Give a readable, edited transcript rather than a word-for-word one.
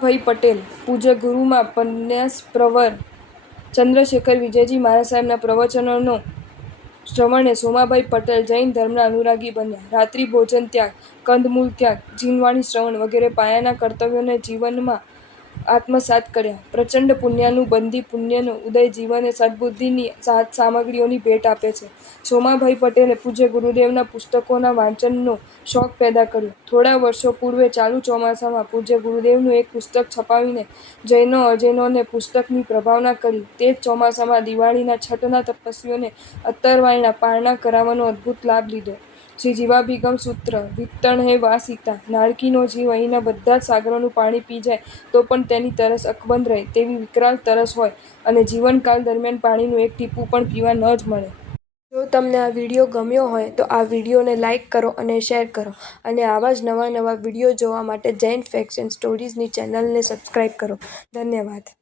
ભાઈ પટેલ પૂજ્ય ગુરુમાં પન્યાસપ્રવર ચંદ્રશેખર વિજયજી મહારાજ સાહેબના પ્રવચનોનો શ્રવણે સોમાભાઈ પટેલ જૈન ધર્મના અનુરાગી બન્યા. રાત્રિ ભોજન ત્યાગ, કંદમૂળ ત્યાગ, જીનવાણી શ્રવણ વગેરે પાયાના કર્તવ્યોને જીવનમાં આત્મસાત કર્યા. પ્રચંડ પુણ્યાનું બંધી પુણ્યનો ઉદય જીવને સદબુદ્ધિની સામગ્રીઓની ભેટ આપે છે. સોમાભાઈ પટેલે પૂજ્ય ગુરુદેવના પુસ્તકોના વાંચનનો શોખ પેદા કર્યો. થોડા વર્ષો પૂર્વે ચાલુ ચોમાસામાં પૂજ્ય ગુરુદેવનું એક પુસ્તક છપાવીને જૈનો અજૈનોને પુસ્તકની પ્રભાવના કરી. તે જ ચોમાસામાં દિવાળીના છઠના તપસ્વીઓને અત્તરવાયણા પારણા કરાવવાનો અદ્ભુત લાભ લીધો. શ્રી જીવાભિગમ સૂત્ર વિત્તણ હે વા સીતા, નાળકીનો જીવ અહીંના બધા જ સાગરોનું પાણી પી જાય તો પણ તેની તરસ અકબંધ રહે તેવી વિકરાળ તરસ હોય અને જીવનકાળ દરમિયાન પાણીનું એક ટીપું પણ પીવા ન જ મળે. જો તમને આ વિડીયો ગમ્યો હોય તો આ વિડીયોને લાઇક કરો અને શેર કરો અને આવા જ નવા વિડીયો જોવા માટે જૈન ફેક્ટ્સ એન્ડ સ્ટોરીઝની ચેનલને સબસ્ક્રાઈબ કરો. ધન્યવાદ.